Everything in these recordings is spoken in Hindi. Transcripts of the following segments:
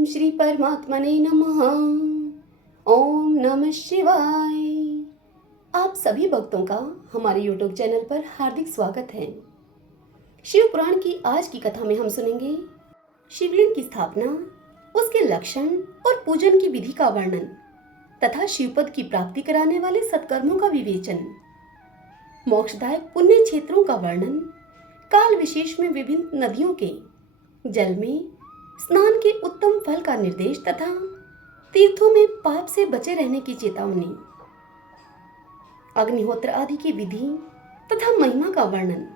ओम श्री परमात्मने नमः। ओम नमः शिवाय। आप सभी भक्तों का हमारे YouTube चैनल पर हार्दिक स्वागत है। शिव पुराण की आज की कथा में हम सुनेंगे शिवलिंग की स्थापना, उसके लक्षण और पूजन की विधि का वर्णन तथा शिवपद की प्राप्ति कराने वाले सत्कर्मों का विवेचन, मोक्षदायक पुण्य क्षेत्रों का वर्णन, काल विशेष में विभिन्न नदियों के जल में स्नान के उत्तम फल का निर्देश तथा तीर्थों में पाप से बचे रहने की चेतावनी, अग्निहोत्र आदि की विधि तथा महिमा का वर्णन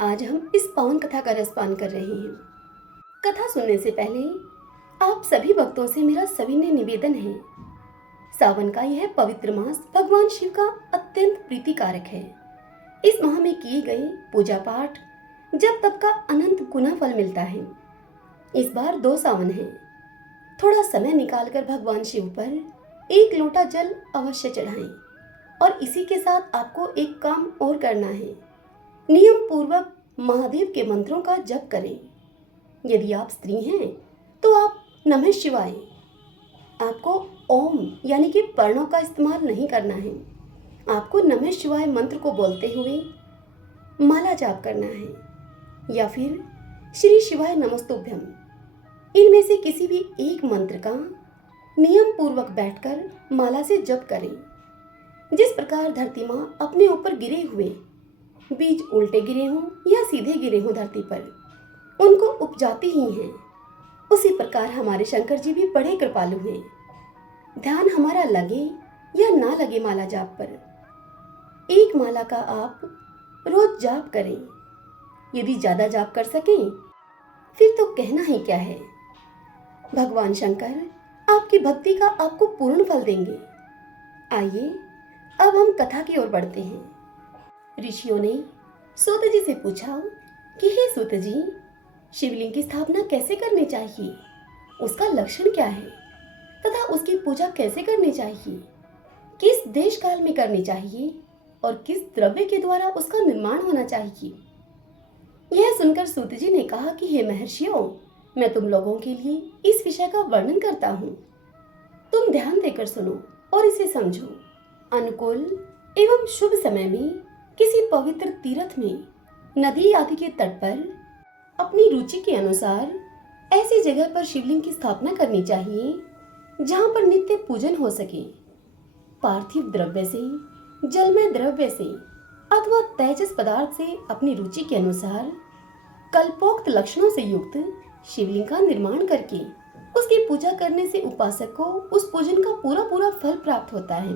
आज हम इस पावन कथा का रसपान कर रहे हैं। कथा सुनने से पहले आप सभी भक्तों से मेरा सविनय निवेदन है, सावन का यह पवित्र मास भगवान शिव का अत्यंत प्रीतिकारक है। इस माह में किए गए पूजा पाठ जब तब का अनंत गुना फल मिलता है। इस बार 2 सावन है। थोड़ा समय निकालकर भगवान शिव पर 1 लोटा जल अवश्य चढ़ाएं और इसी के साथ आपको एक काम और करना है। नियम पूर्वक महादेव के मंत्रों का जप करें। यदि आप स्त्री हैं तो आप नमः शिवाय, आपको ओम यानी कि वर्णों का इस्तेमाल नहीं करना है। आपको नमः शिवाय मंत्र को बोलते हुए माला जाप करना है या फिर श्री शिवाय नमस्तुभ्यम, इनमें से किसी भी एक मंत्र का नियम पूर्वक बैठकर माला से जप करें। जिस प्रकार धरती माँ अपने ऊपर गिरे हुए बीज उल्टे गिरे हों या सीधे गिरे हों धरती पर, उनको उपजाती ही हैं, उसी प्रकार हमारे शंकर जी भी बड़े कृपालु हैं। ध्यान हमारा लगे या ना लगे माला जाप पर, एक माला का आप रोज जाप करें। यदि ज्यादा जाप कर सकें फिर तो कहना ही क्या है। भगवान शंकर आपकी भक्ति का आपको पूर्ण फल देंगे। आइए अब हम कथा की ओर बढ़ते हैं। ऋषियों ने सूत जी से पूछा कि हे सूत जी, शिवलिंग की स्थापना कैसे करनी चाहिए, उसका लक्षण क्या है तथा उसकी पूजा कैसे करनी चाहिए, किस देश काल में करनी चाहिए और किस द्रव्य के द्वारा उसका निर्माण होना चाहिए। यह सुनकर सूत जी ने कहा कि हे महर्षियों, मैं तुम लोगों के लिए इस विषय का वर्णन करता हूँ। तुम ध्यान देकर सुनो और इसे समझो। अनुकूल एवं शुभ समय में किसी पवित्र तीर्थ में, नदी आदि के तट पर अपनी रुचि के अनुसार ऐसी जगह पर शिवलिंग की स्थापना करनी चाहिए जहाँ पर नित्य पूजन हो सके। पार्थिव द्रव्य से, जलमय द्रव्य से अथवा तेजस पदार्थ से अपनी रुचि के अनुसार कल्पोक्त लक्षणों से युक्त शिवलिंग का निर्माण करके उसकी पूजा करने से उपासक को उस पूजन का पूरा पूरा फल प्राप्त होता है।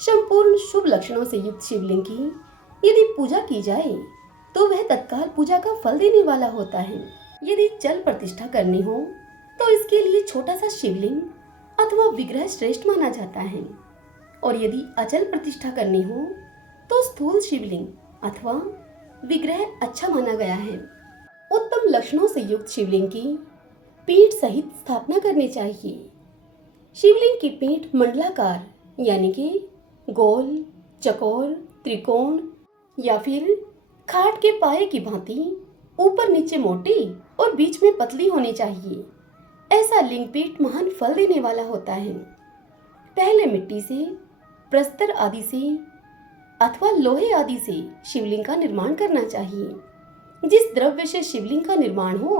संपूर्ण शुभ लक्षणों से युक्त शिवलिंग की यदि पूजा की जाए तो वह तत्काल पूजा का फल देने वाला होता है। यदि चल प्रतिष्ठा करनी हो तो इसके लिए छोटा सा शिवलिंग अथवा विग्रह श्रेष्ठ माना जाता है, और यदि अचल प्रतिष्ठा करनी हो तो स्थूल शिवलिंग अथवा विग्रह अच्छा माना गया है। उत्तम लक्षणों से युक्त शिवलिंग की पीठ सहित स्थापना करनी चाहिए। शिवलिंग की पीठ मंडलाकार यानी कि गोल, चकोर, त्रिकोण या फिर खाट के पाए की भांति ऊपर नीचे मोटी और बीच में पतली होनी चाहिए। ऐसा लिंग पीठ महान फल देने वाला होता है। पहले मिट्टी से, प्रस्तर आदि से अथवा लोहे आदि से शिवलिंग का निर्माण करना चाहिए। जिस द्रव्य से शिवलिंग का निर्माण हो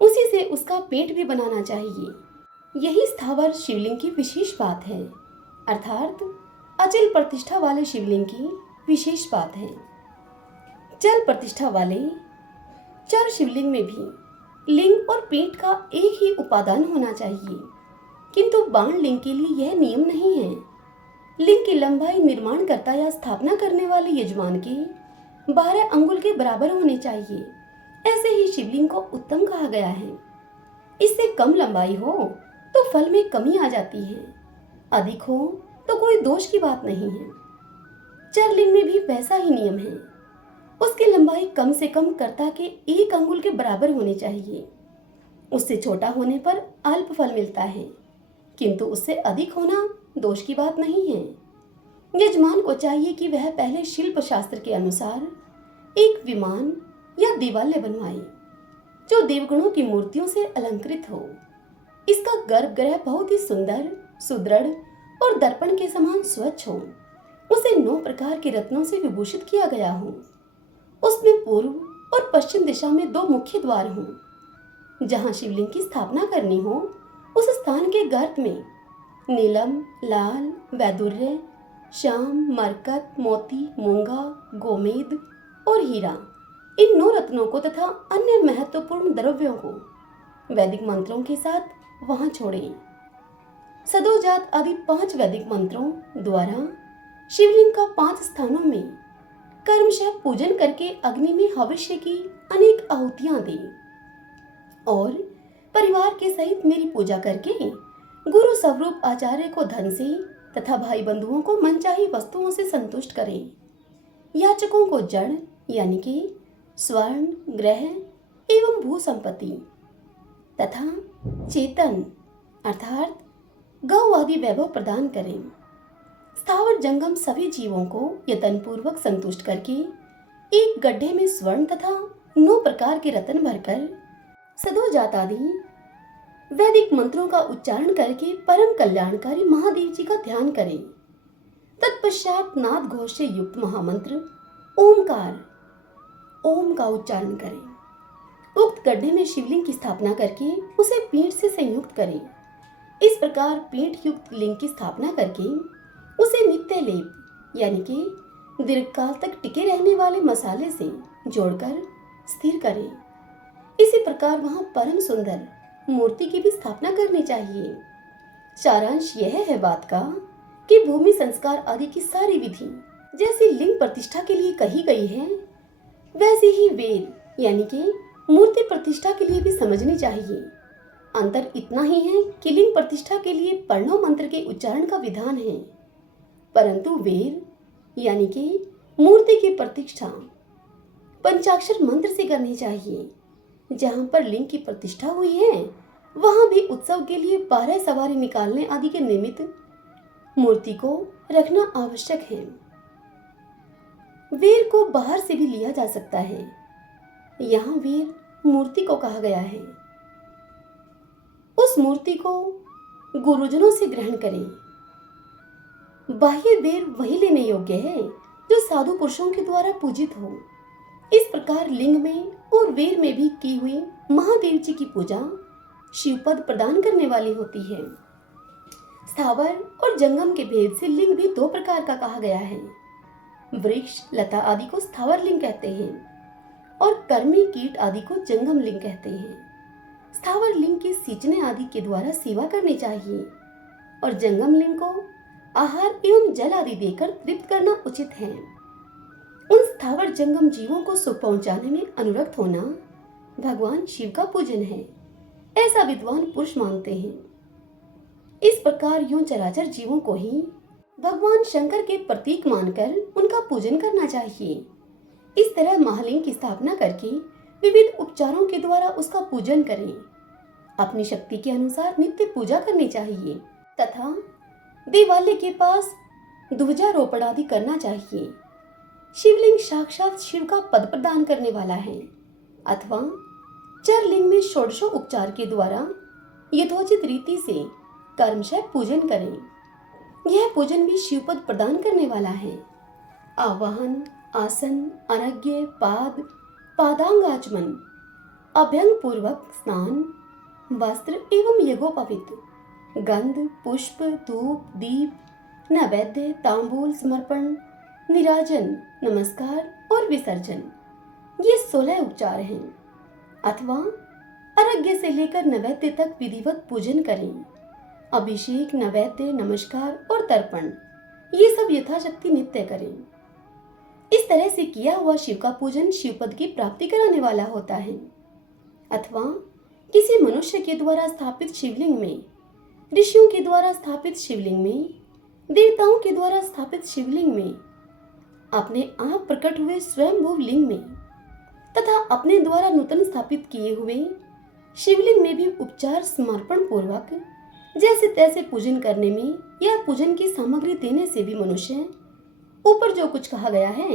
उसी से उसका पेट भी बनाना चाहिए। यही स्थावर शिवलिंग की विशेष बात है, अर्थात अचल प्रतिष्ठा वाले शिवलिंग की विशेष बात है। चल प्रतिष्ठा वाले चर शिवलिंग में भी लिंग और पेट का एक ही उपादान होना चाहिए, किंतु बाण लिंग के लिए यह नियम नहीं है। लिंग की लंबाई निर्माणकर्ता या स्थापना करने वाले यजमान के 12 अंगुल के बराबर होनी चाहिए। ऐसे ही शिवलिंग को उत्तम कहा गया है। इससे कम लंबाई हो तो फल में कमी आ जाती है, अधिक हो तो कोई दोष की बात नहीं है। चरलिंग में भी वैसा ही नियम है। उसकी लंबाई कम से कम कर्ता के 1 अंगुल के बराबर होनी चाहिए। उससे छोटा होने पर अल्प फल मिलता है, किंतु उससे अधिक होना दोष की बात नहीं है। यजमान को चाहिए कि वह पहले शिल्प शास्त्र के अनुसार एक विमान या देवालय बनवाए जो देवगणों की मूर्तियों से अलंकृत हो। इसका गर्भगृह बहुत ही सुंदर, सुदृढ़ और दर्पण के समान स्वच्छ हो। उसे 9 प्रकार के रत्नों से विभूषित किया गया हो। उसमें पूर्व और पश्चिम दिशा में 2 मुख्य द्वार हों। जहां शिवलिंग की स्थापना करनी हो, उस स्थान के गर्त में नीलम, लाल, वैदुर्य, श्याम, मरकत, मोती, मूंगा, गोमेद और हीरा, इन 9 रत्नों को तथा अन्य महत्वपूर्ण द्रव्यों को वैदिक मंत्रों के साथ वहां छोड़ें। सदोजात आदि 5 वैदिक मंत्रों द्वारा शिवलिंग का 5 स्थानों में कर्मशः पूजन करके अग्नि में हविष्य की अनेक आहुतियां दें और परिवार के सहित मेरी पूजा करके गुरु स्वरूप आचार्य को धन से तथा भाई बंधुओं को मनचाही वस्तुओं से संतुष्ट करें। याचकों को जड़ यानी कि स्वर्ण, ग्रह एवं भू संपत्ति तथा चेतन अर्थात गौ आदि वैभव प्रदान करें। स्थावर जंगम सभी जीवों को यत्नपूर्वक संतुष्ट करके एक गड्ढे में स्वर्ण तथा 9 प्रकार के रत्न भरकर सदोजात आदि वैदिक मंत्रों का उच्चारण करके परम कल्याणकारी महादेव जी का ध्यान करें। तत्पश्चात नाद घोष से युक्त महामंत्र ओमकार ओम का उच्चारण करें। उक्त गड्ढे में शिवलिंग की स्थापना करके उसे पीठ से संयुक्त करें। इस प्रकार पीठ युक्त लिंग की स्थापना करके उसे नित्य लेप यानी कि दीर्घकाल तक टिके रहने वाले मसाले से जोड़कर स्थिर करें। इसी प्रकार वहां परम सुंदर मूर्ति की भी स्थापना करनी चाहिए। सारांश यह है बात का कि भूमि संस्कार आदि की सारी विधि जैसी लिंग प्रतिष्ठा के लिए कही गई है, वैसे ही वेद यानी कि मूर्ति प्रतिष्ठा के लिए भी समझनी चाहिए। अंतर इतना ही है कि लिंग प्रतिष्ठा के लिए प्रणव मंत्र के उच्चारण का विधान है, परंतु वेद यानी कि मूर्ति की प्रतिष्ठा पंचाक्षर मंत्र से करनी चाहिए। जहां पर लिंग की प्रतिष्ठा हुई है, वहां भी उत्सव के लिए 12 सवारी निकालने आदि के निमित्त मूर्ति को रखना आवश्यक है। वीर को बाहर से भी लिया जा सकता है। यहाँ वीर मूर्ति को कहा गया है। उस मूर्ति को गुरुजनों से ग्रहण करें। बाह्य वीर वही लेने योग्य है जो साधु पुरुषों के द्वारा पूजित हो। इस प्रकार लिंग में और वीर में भी की हुई महादेव जी की पूजा शिवपद प्रदान करने वाली होती है। स्थावर और जंगम के भेद से लिंग भी 2 प्रकार का कहा गया है। वृक्ष, लता आदि को स्थावर लिंग कहते हैं और कर्मी, कीट आदि को जंगम लिंग कहते हैं। स्थावर लिंग के सींचने आदि के द्वारा सेवा करनी चाहिए और जंगम लिंग को आहार एवं जल आदि देकर तृप्त करना उचित है। उन स्थावर जंगम जीवों को सुख पहुंचाने में अनुरक्त होना भगवान शिव का पूजन है, ऐसा विद्वान पुरुष मानते हैं। इस प्रकार यूं चराचर जीवों को ही भगवान शंकर के प्रतीक मानकर उनका पूजन करना चाहिए। इस तरह महालिंग की स्थापना करके विविध उपचारों के द्वारा उसका पूजन करें। अपनी शक्ति के अनुसार नित्य पूजा करनी चाहिए तथा देवालय के पास ध्वजारोपण आदि करना चाहिए। शिवलिंग साक्षात शिव का पद प्रदान करने वाला है अथवा चरलिंग में षोडशो उपचार के द्वारा यथोचित रीति से कर्मशः पूजन करें। यह पूजन भी शिवपद प्रदान करने वाला है। आवाहन, आसन, अर्घ्य, पाद, पादांगाचमन, अभ्यंग पूर्वक स्नान, वस्त्र एवं यज्ञोपवीत, गंध, पुष्प, धूप, दीप, नैवेद्य, तांबूल समर्पण, निराजन, नमस्कार और विसर्जन, ये 16 उपचार हैं। अथवा अर्घ्य से लेकर नैवेद्य तक विधिवत पूजन करें। अभिषेक, नैवेद्य, नमस्कार और तर्पण, ये सब यथाशक्ति नित्य करें। इस तरह से किया हुआ शिव का पूजन शिवपद की प्राप्ति कराने वाला होता है। अथवा किसी मनुष्य के द्वारा स्थापित शिवलिंग में, ऋषियों के द्वारा स्थापित शिवलिंग में, देवताओं के द्वारा स्थापित शिवलिंग में, अपने आप प्रकट हुए स्वयंभू लिंग में तथा अपने द्वारा नूतन स्थापित किए हुए शिवलिंग में भी उपचार समर्पण पूर्वक जैसे तैसे पूजन करने में या पूजन की सामग्री देने से भी मनुष्य ऊपर जो कुछ कहा गया है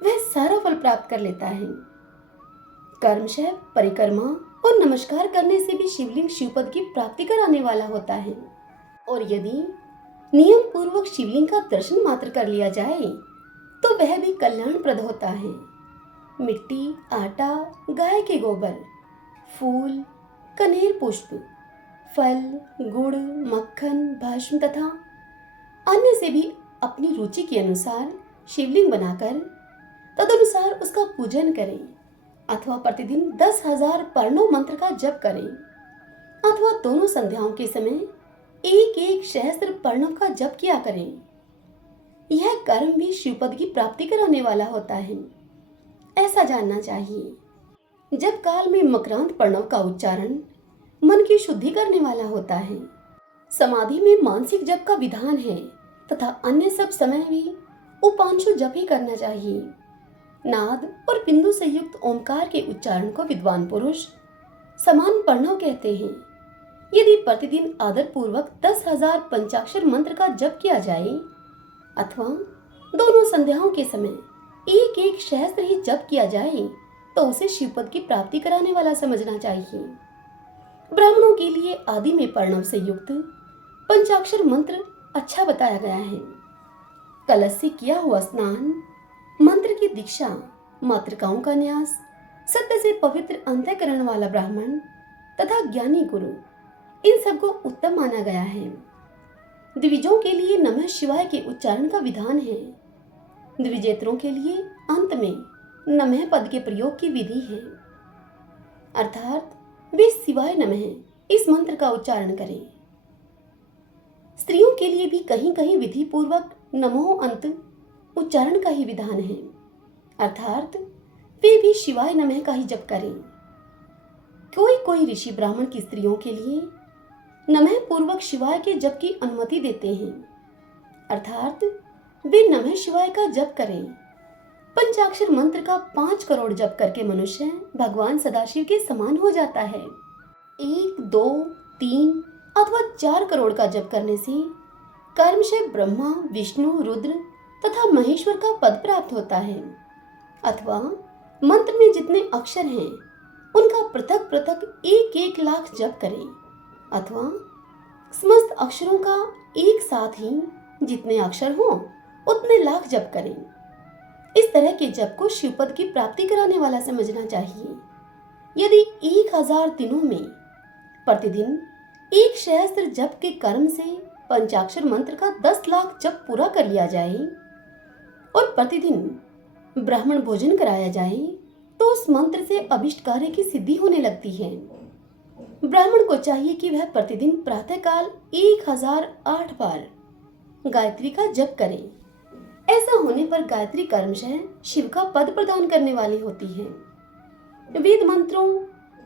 वह सारा फल प्राप्त कर लेता है। कर्मशः परिक्रमा और नमस्कार करने से भी शिवलिंग शिवपद की प्राप्ति कराने वाला होता है। और यदि नियम पूर्वक शिवलिंग का दर्शन मात्र कर लिया जाए तो वह भी कल्याणप्रद होता है। मिट्टी, आटा, गाय के गोबर, फूल, कनेर पुष्प, फल, गुड़, मक्खन, भस्म तथा अन्य से भी अपनी रुचि के अनुसार शिवलिंग बनाकर तदनुसार उसका पूजन करें अथवा प्रतिदिन 10,000 प्रणव मंत्र का जप करें अथवा दोनों संध्याओं के समय एक एक सहस्त्र प्रणव का जप किया करें। यह कर्म भी शिवपद की प्राप्ति कराने वाला होता है, ऐसा जानना चाहिए। जब काल में मकरांत प्रणव का उच्चारण मन की शुद्धि करने वाला होता है। समाधि में मानसिक जप का विधान है तथा अन्य सब समय भी उपांशु जप ही करना चाहिए। नाद और बिंदु से युक्त ओंकार के उच्चारण को विद्वान पुरुष समान प्रणव कहते हैं। यदि प्रतिदिन आदर पूर्वक 10,000 पंचाक्षर मंत्र का जप किया जाए अथवा दोनों संध्याओं के समय एक एक सहस्त्र ही जप किया जाए तो उसे शिवपद की प्राप्ति कराने वाला समझना चाहिए। ब्राह्मणों के लिए आदि में प्रणव से युक्त पंचाक्षर मंत्र अच्छा बताया गया है। कलश से किया हुआ स्नान, मंत्र की दीक्षा, मातृकाओं का न्यास, सत्य से पवित्र अंतःकरण वाला ब्राह्मण तथा ज्ञानी गुरु, इन सबको उत्तम माना गया है। द्विजों के लिए नमः शिवाय के उच्चारण का विधान है। द्विजेतरों के लिए अंत में नमः पद के प्रयोग की विधि है, अर्थात वे शिवाय नमः इस मंत्र का उच्चारण करें। स्त्रियों के लिए भी कहीं कहीं विधि पूर्वक नमो अंत उच्चारण का ही विधान है, अर्थात वे भी शिवाय नमः का ही जप करें। कोई कोई ऋषि ब्राह्मण की स्त्रियों के लिए नमः पूर्वक शिवाय के जप की अनुमति देते हैं, अर्थात वे नमः शिवाय का जप करें। पंचाक्षर मंत्र का 5 करोड़ जप करके मनुष्य भगवान सदाशिव के समान हो जाता है। 1, 2, 3 अथवा 4 करोड़ का जप करने से कर्मशः ब्रह्मा, विष्णु, रुद्र तथा महेश्वर का पद प्राप्त होता है। अथवा मंत्र में जितने अक्षर हैं उनका पृथक पृथक 1-1 लाख जप करें अथवा समस्त अक्षरों का एक साथ ही जितने अक्षर हों उतने लाख जप करें। इस तरह के जप को शिवपद की प्राप्ति कराने वाला समझना चाहिए। यदि 1000 दिनों में प्रतिदिन एक सहस्त्र जप के कर्म से पंचाक्षर मंत्र का 10 लाख जप पूरा कर लिया जाए और प्रतिदिन ब्राह्मण भोजन कराया जाए तो उस मंत्र से अभिष्ट कार्य की सिद्धि होने लगती है। ब्राह्मण को चाहिए कि वह प्रतिदिन प्रातःकाल 1008 बार गायत्री का जप करे। ऐसा होने पर गायत्री कर्मशः शिव का पद प्रदान करने वाली होती है। वेद मंत्रों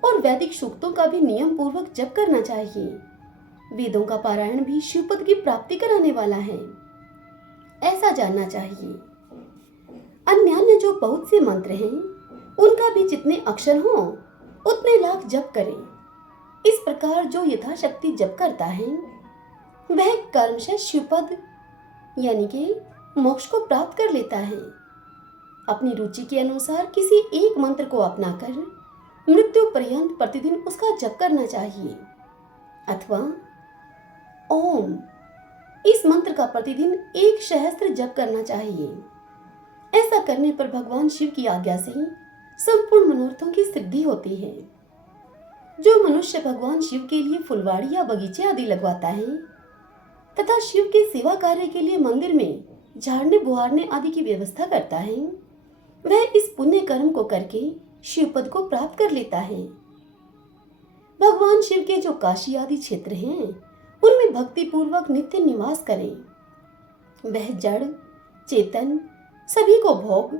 और वैदिक सूक्तों का भी नियम पूर्वक जप करना चाहिए। वेदों का पारायण भी शिवपद की प्राप्ति कराने वाला है, ऐसा जानना चाहिए। अन्य जो बहुत से मंत्र हैं उनका भी जितने अक्षर हों उतने लाख जप करें। इस प्रकार जो यथाशक्ति जप करता है वह कर्मशः शिवपद यानी कि मोक्ष को प्राप्त कर लेता है। अपनी रुचि के अनुसार किसी एक मंत्र को अपनाकर मृत्यु पर्यंत प्रतिदिन उसका जप करना चाहिए। अथवा ओम इस मंत्र का प्रतिदिन 1 सहस्त्र जप करना चाहिए। ऐसा करने पर भगवान शिव की आज्ञा से संपूर्ण मनोरथों की सिद्धि होती है। जो मनुष्य भगवान शिव के लिए फुलवाड़ी या बगीचे आदि लगवाता है तथा शिव के सेवा कार्य के लिए मंदिर में झाड़ने बुहारने आदि की व्यवस्था करता है, वह इस पुण्य कर्म को करके शिवपद को प्राप्त कर लेता है। भगवान शिव के जो काशी आदि क्षेत्र हैं उनमें भक्ति पूर्वक नित्य निवास करें। वह जड़ चेतन सभी को भोग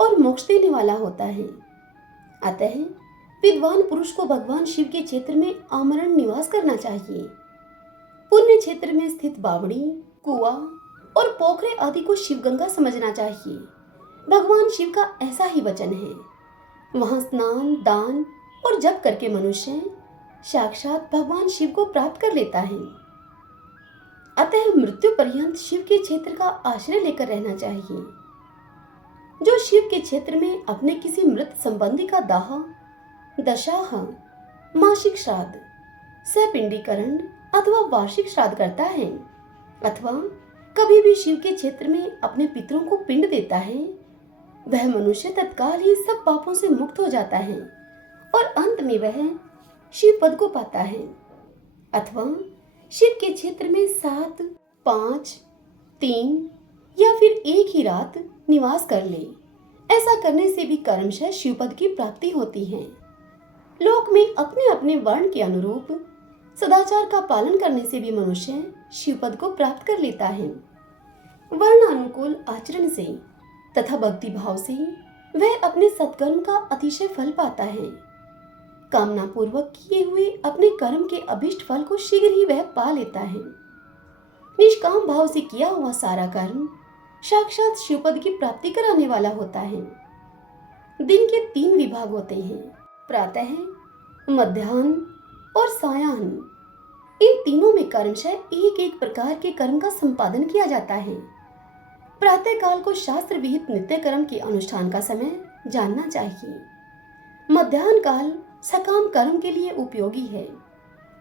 और मोक्ष देने वाला होता है। अतः विद्वान पुरुष को भगवान शिव के क्षेत्र में आमरण निवास करना चाहिए। पुण्य क्षेत्र में स्थित बावड़ी, कुआं और पोखरे आदि को शिवगंगा समझना चाहिए। भगवान शिव का ऐसा ही वचन है, वहां स्नान, दान और जप करके मनुष्य साक्षात भगवान शिव को प्राप्त कर लेता है। अतः मृत्यु पर्यंत शिव के क्षेत्र का आश्रय लेकर रहना चाहिए। जो शिव के क्षेत्र में अपने किसी मृत संबंधी का दाह, दशाह मासिक श्राद्ध, सपिंडीकरण अथवा वार्षिक श्राद्ध करता है अथवा कभी भी शिव के क्षेत्र में अपने पितरों को पिंड देता है, वह मनुष्य तत्काल ही सब पापों से मुक्त हो जाता है और अंत में वह शिव पद को पाता है। अथवा शिव के क्षेत्र में 7, 5, 3 या फिर एक ही रात निवास कर ले। ऐसा करने से भी कर्मशः शिव पद की प्राप्ति होती है। लोक में अपने अपने वर्ण के अनुरूप सदाचार का पालन करने से भी मनुष्य शिव पद को प्राप्त कर लेता है। वर्ण अनुकूल आचरण से तथा भक्ति भाव से वह अपने सत्कर्म का अतिशय फल पाता है। कामना पूर्वक किए हुए अपने कर्म के अभिष्ट फल को शीघ्र ही वह पा लेता है। निष्काम भाव से किया हुआ सारा कर्म साक्षात शिवपद की प्राप्ति कराने वाला होता है। दिन के 3 विभाग होते हैं, प्रातः, मध्याह्न और सायाह्न। इन तीनों में कर्मशः एक एक प्रकार के कर्म का संपादन किया जाता है। प्रातः काल को शास्त्र विहित नित्य कर्म के अनुष्ठान का समय जानना चाहिए। मध्याह्न काल सकाम कर्म के लिए उपयोगी है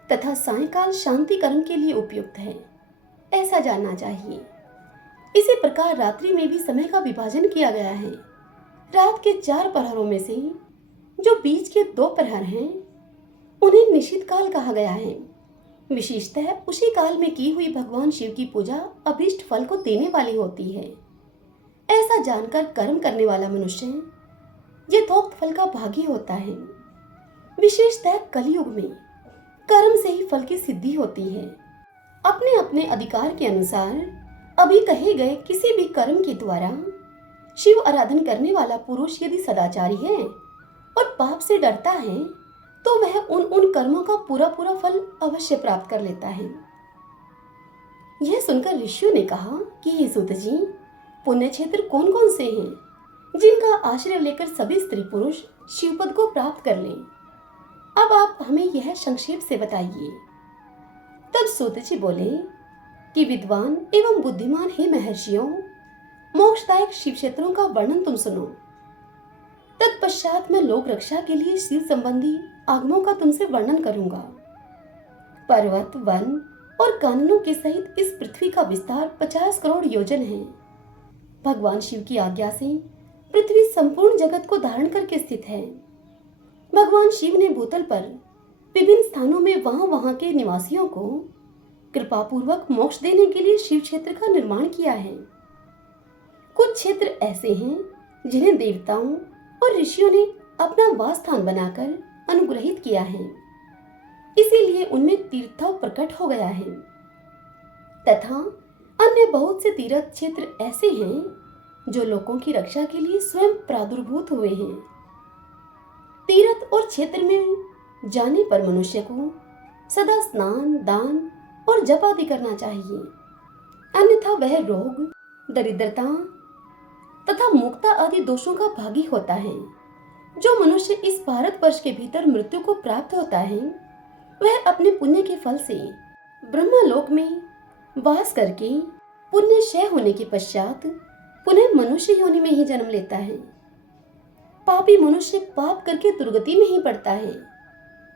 तथा सायंकाल शांति कर्म के लिए उपयुक्त है, ऐसा जानना चाहिए। इसी प्रकार रात्रि में भी समय का विभाजन किया गया है। रात के 4 प्रहरों में से जो बीच के 2 प्रहर हैं उन्हें निशित काल कहा गया है। विशेषतः उसी काल में की हुई भगवान शिव की पूजा अभीष्ट फल को देने वाली होती है। ऐसा जानकर कर्म करने वाला मनुष्य यथोक्त फल का भागी होता है। विशेषतः कलयुग में कर्म से ही फल की सिद्धि होती है। अपने अपने अधिकार के अनुसार अभी कहे गए किसी भी कर्म के द्वारा शिव आराधन करने वाला पुरुष यदि सदाचारी है और पाप से डरता है तो वह उन कर्मों का पूरा पूरा फल अवश्य प्राप्त कर लेता है। यह सुनकर ऋषियों ने कहा कि हे सूत जी, पुण्य क्षेत्र कौन कौन से हैं जिनका आश्रय लेकर सभी स्त्री पुरुष शिवपद को प्राप्त कर लें? अब आप हमें यह संक्षेप से बताइए। तब सूत जी बोले कि विद्वान एवं बुद्धिमान हे महर्षियों, मोक्षदायक शिव क्षेत्रों का वर्णन तुम सुनो। तत्पश्चात मैं लोक रक्षा के लिए शिव संबंधी आगमों का तुमसे वर्णन करूंगा। पर्वत, वन और काननों के सहित इस पृथ्वी का विस्तार 50 करोड़ योजन है। भगवान शिव की आज्ञा से पृथ्वी संपूर्ण जगत को धारण करके स्थित है। भगवान शिव ने भूतल पर विभिन्न स्थानों में वहां के निवासियों को कृपा पूर्वक मोक्ष देने के लिए शिव क्षेत्र का निर्माण किया है। कुछ क्षेत्र ऐसे हैं जिन्हें देवताओं और ऋषियों ने अपना वास स्थान बनाकर अनुग्रहित किया है, इसीलिए उनमें तीर्थ प्रकट हो गया है। तथा अन्य बहुत से तीर्थ क्षेत्र ऐसे हैं जो लोगों की रक्षा के लिए स्वयं प्रादुर्भूत हुए हैं। तीर्थ और क्षेत्र में जाने पर मनुष्य को सदा स्नान, दान और जप आदि करना चाहिए, अन्यथा वह रोग, दरिद्रता तथा मुक्ता आदि दोषों का भागी होता है। जो मनुष्य इस भारत वर्ष के भीतर मृत्यु को प्राप्त होता है वह अपने पुण्य के फल से ब्रह्मलोक में वास करके पुण्य क्षय होने के पश्चात पुनः मनुष्य योनि में ही जन्म लेता है। पापी मनुष्य पाप करके दुर्गति में ही पड़ता है।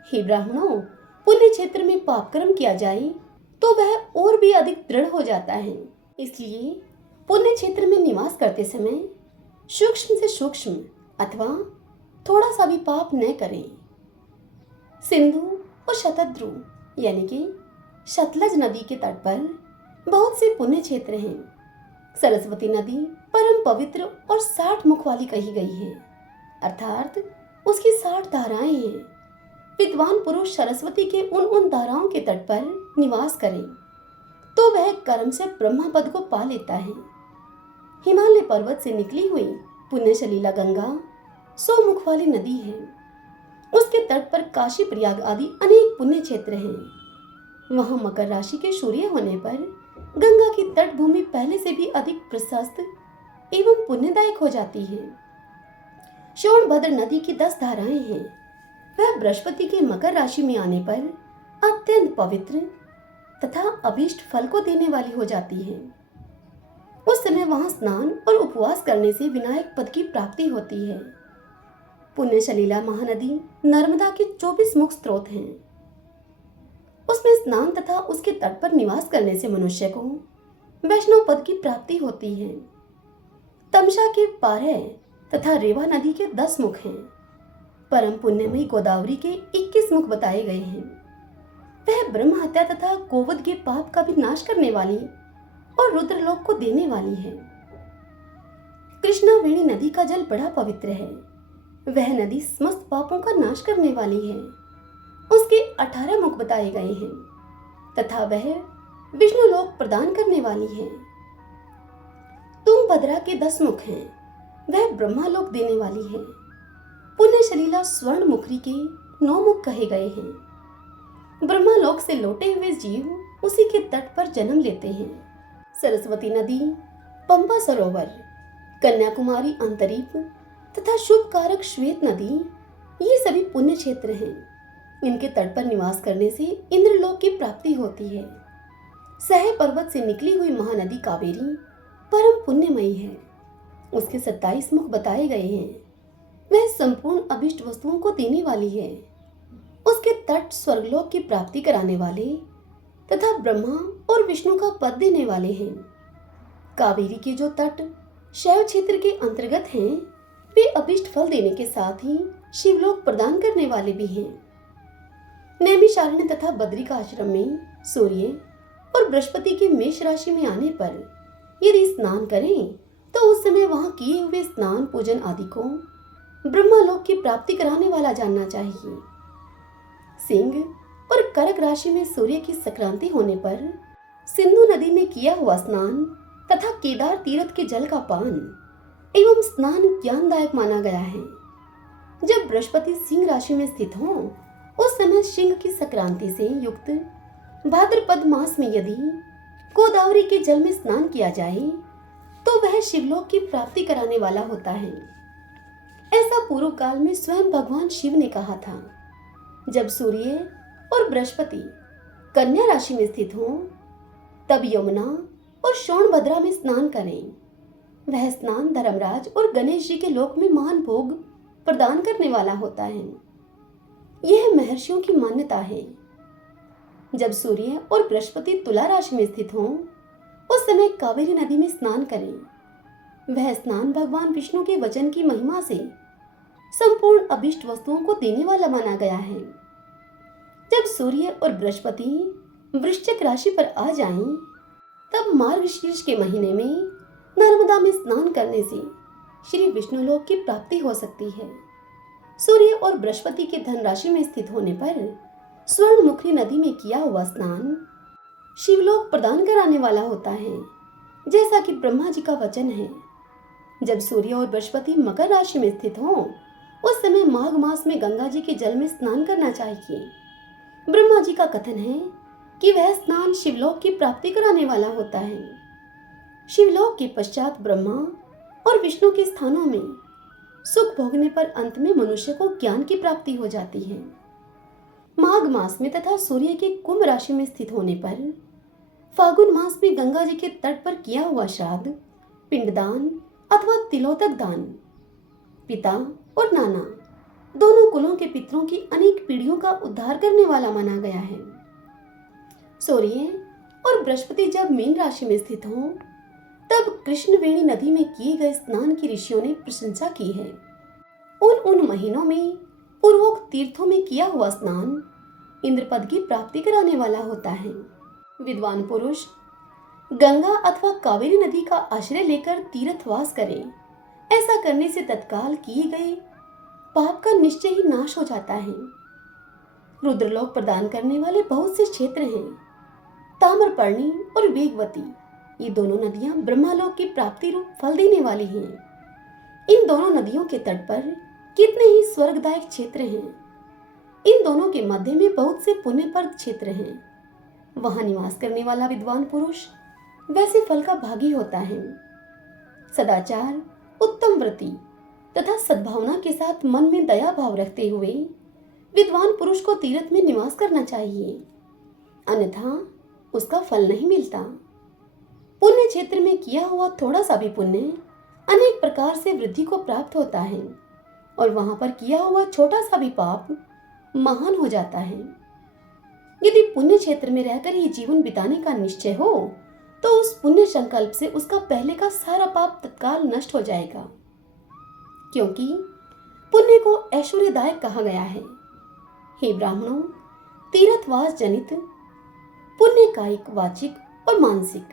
हे ब्राह्मणों, पुण्य क्षेत्र में पाप कर्म किया जाए तो वह और भी अधिक दृढ़ हो जाता है। इसलिए पुण्य क्षेत्र में निवास करते समय सूक्ष्म से सूक्ष्म अथवा थोड़ा सा भी पाप न करें। सिंधु और शतद्रु यानी कि सतलज नदी के तट पर बहुत से पुण्य क्षेत्र हैं। सरस्वती नदी परम पवित्र और 60 मुख वाली कही गई है, अर्थात उसकी 60 धाराएं हैं। विद्वान पुरुष सरस्वती के उन धाराओं के तट पर निवास करे तो वह कर्म से ब्रह्म पद को पा लेता है। हिमालय पर्वत से निकली हुई पुण्य सलीला गंगा 100 मुख वाली नदी है। उसके तट पर काशी, प्रयाग आदि अनेक पुण्य क्षेत्र हैं। वहां मकर राशि के सूर्य होने पर गंगा की तट भूमि पहले से भी अधिक प्रशस्त एवं पुण्यदायक हो जाती है। सोनभद्र नदी की 10 धाराएं हैं। वह बृहस्पति के मकर राशि में आने पर अत्यंत पवित्र तथा अभीष्ट फल को देने वाली हो जाती है। उस समय वहां स्नान और उपवास करने से विनायक पद की प्राप्ति होती है। पुण्य सलीला महानदी नर्मदा के 24 मुख्य स्रोत हैं। उसमें स्नान तथा उसके तट पर निवास करने से मनुष्य को वैष्णव पद की प्राप्ति होती है। तमसा के 12 तथा रेवा नदी के 10 मुख हैं। परम पुण्यमयी गोदावरी के 21 मुख बताए गए हैं। वह ब्रह्म हत्या तथा गोवध के पाप का भी नाश करने वाली और रुद्रलोक को देने वाली है। कृष्णावेणी नदी का जल बड़ा पवित्र है। वह नदी समस्त पापों का नाश करने वाली है। उसके 18 मुख बताए गए हैं तथा वह विष्णु लोक प्रदान करने वाली है। तुंगभद्रा के 10 मुख हैं। वह ब्रह्मालोक देने वाली है। पुण्य सलीला स्वर्ण मुखरी के 9 मुख कहे गए हैं। ब्रह्मालोक से लौटे हुए जीव उसी के तट पर जन्म लेते हैं। सरस्वती नदी, पंपा सरोवर, कन्याकुमारी अंतरीप तथा शुभ कारक श्वेत नदी, ये सभी पुण्य क्षेत्र हैं। इनके तट पर निवास करने से इंद्रलोक की प्राप्ति होती है। सह पर्वत से निकली हुई महानदी कावेरी परम पुण्यमयी है। उसके 27 मुख बताए गए हैं। वह संपूर्ण अभिष्ट वस्तुओं को देने वाली है। उसके तट स्वर्गलोक की प्राप्ति कराने वाले तथा ब्रह्मा और विष्णु का पद देने वाले हैं। कावेरी के जो तट शैव क्षेत्र के अंतर्गत हैं, वे अभिष्ट फल देने के साथ ही शिवलोक प्रदान करने वाले भी हैं। नैमिषारण्य तथा बद्री का आश्रम में सूर्य और बृहस्पति के मेष राशि में आने पर यदि स्नान करें तो उस समय वहां किए हुए स्नान पूजन आदि को ब्रह्मालोक की प्राप्ति कराने वाला जानना चाहिए। सिंह और कर्क राशि में सूर्य की संक्रांति होने पर सिंधु नदी में किया हुआ स्नान तथा केदार तीर्थ के जल का पान एवं स्नान ज्ञानदायक माना गया है। जब बृहस्पति सिंह राशि में स्थित हो उस समय सिंह की संक्रांति से युक्त भाद्रपद मास में यदि गोदावरी के जल में स्नान किया जाए तो वह शिवलोक की प्राप्ति कराने वाला होता है। ऐसा पूर्व काल में स्वयं भगवान शिव ने कहा था। जब सूर्य और बृहस्पति कन्या राशि में स्थित हो तब यमुना और सोनभद्रा में स्नान करें। वह स्नान धर्मराज और गणेश जी के लोक में महान भोग प्रदान करने वाला होता है। यह महर्षियों की मान्यता है। जब सूर्य और बृहस्पति तुला राशि में स्थित हों उस समय कावेरी नदी में स्नान करें। वह स्नान भगवान विष्णु के वचन की महिमा से संपूर्ण अभिष्ट वस्तुओं को देने वाला माना गया है। जब सूर्य और बृहस्पति वृश्चिक राशि पर आ जाएं, तब मार्गशीर्ष के महीने में नर्मदा में स्नान करने से श्री विष्णुलोक की प्राप्ति हो सकती है। सूर्य और बृहस्पति के धन राशि में स्थित होने पर स्वर्णमुखी नदी में किया हुआ स्नान शिवलोक प्रदान कराने वाला होता है, जैसा कि ब्रह्मा जी का वचन है। जब सूर्य और बृहस्पति मकर राशि में स्थित हों उस समय माघ मास में गंगा जी के जल में स्नान करना चाहिए। ब्रह्मा जी का कथन है कि वह स्नान शिवलोक की प्राप्ति कराने वाला होता है। शिवलोक के पश्चात ब्रह्मा और विष्णु के स्थानों में सुख भोगने पर अंत में मनुष्य को ज्ञान की प्राप्ति हो जाती है। माघ मास में तथा सूर्य के कुंभ राशि में स्थित होने पर फागुन मास में गंगा जी के तट पर किया हुआ श्राद्ध, पिंडदान अथवा तिलोतक दान पिता और नाना दोनों कुलों के पितरों की अनेक पीढ़ियों का उद्धार करने वाला माना गया है। सूर्य और बृहस्पति जब मीन राशि में स्थित हों तब कृष्णवेणी नदी में किए गए स्नान की ऋषियों ने प्रशंसा की है। उन महीनों में पूर्वोक्त तीर्थों में किया हुआ स्नान इंद्रपद की प्राप्ति कराने वाला होता है। विद्वान पुरुष गंगा अथवा कावेरी नदी का आश्रय लेकर तीर्थवास करें। ऐसा करने से तत्काल किए गए पाप का निश्चय ही नाश हो जाता है। रुद्रलोक प्रदान करने वाले बहुत से क्षेत्र हैं। ताम्रपर्णी और वेगवती ये दोनों नदियां ब्रह्मालोक की प्राप्ति रूप फल देने वाली हैं। इन दोनों नदियों के तट पर कितने ही स्वर्गदायक क्षेत्र हैं। इन दोनों के मध्य में बहुत से पुण्यप्रद क्षेत्र हैं। वहां निवास करने वाला विद्वान पुरुष वैसे फल का भागी होता है। सदाचार, उत्तम व्रति तथा सद्भावना के साथ मन में दया भाव रखते हुए विद्वान पुरुष को तीर्थ में निवास करना चाहिए, अन्यथा उसका फल नहीं मिलता। पुण्य क्षेत्र में किया हुआ थोड़ा सा भी पुण्य अनेक प्रकार से वृद्धि को प्राप्त होता है। और वहां पर किया हुआ छोटा सा भी पाप महान हो जाता है। यदि पुण्य क्षेत्र में रहकर ही जीवन बिताने का निश्चय हो तो उस पुण्य संकल्प से उसका पहले का सारा पाप तत्काल नष्ट हो जाएगा, क्योंकि पुण्य को ऐश्वर्यदायक कहा गया है। हे ब्राह्मणों, तीर्थवास जनित पुण्य कायिक, वाचिक और मानसिक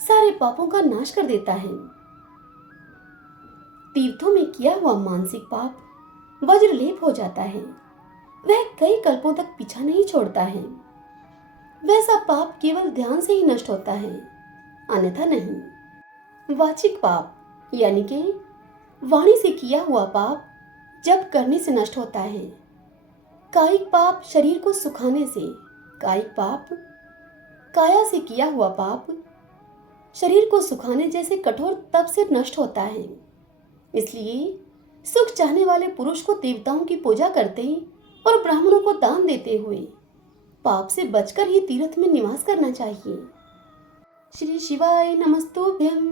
सारे पापों का नाश कर देता है। तीर्थों में किया हुआ मानसिक पाप वज्रलेप हो जाता है, वह कई कल्पों तक पीछा नहीं छोड़ता है। वैसा पाप केवल ध्यान से ही नष्ट होता है, अन्यथा नहीं। वाचिक पाप यानी कि वाणी से किया हुआ पाप जप करने से नष्ट होता है। कायिक पाप शरीर को सुखाने से, कायिक पाप काया से किया हुआ पाप शरीर को सुखाने जैसे कठोर तप से नष्ट होता है। इसलिए सुख चाहने वाले पुरुष को देवताओं की पूजा करते और ब्राह्मणों को दान देते हुए पाप से बचकर ही तीर्थ में निवास करना चाहिए। श्री शिवाय नमस्तुभ्यम।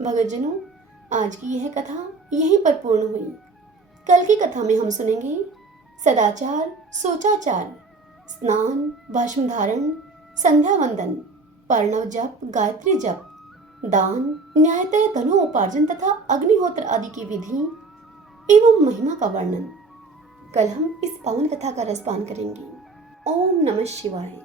भक्तजनों, आज की यह कथा यहीं पर पूर्ण हुई। कल की कथा में हम सुनेंगे सदाचार, सोचाचार, स्नान, भस्म धारण, संध्या वंदन, पर्णव जप, गायत्री जप, दान, न्यायतः धनोपार्जन तथा अग्निहोत्र आदि की विधि एवं महिमा का वर्णन। कल हम इस पावन कथा का रसपान करेंगे। ओम नमः शिवाय।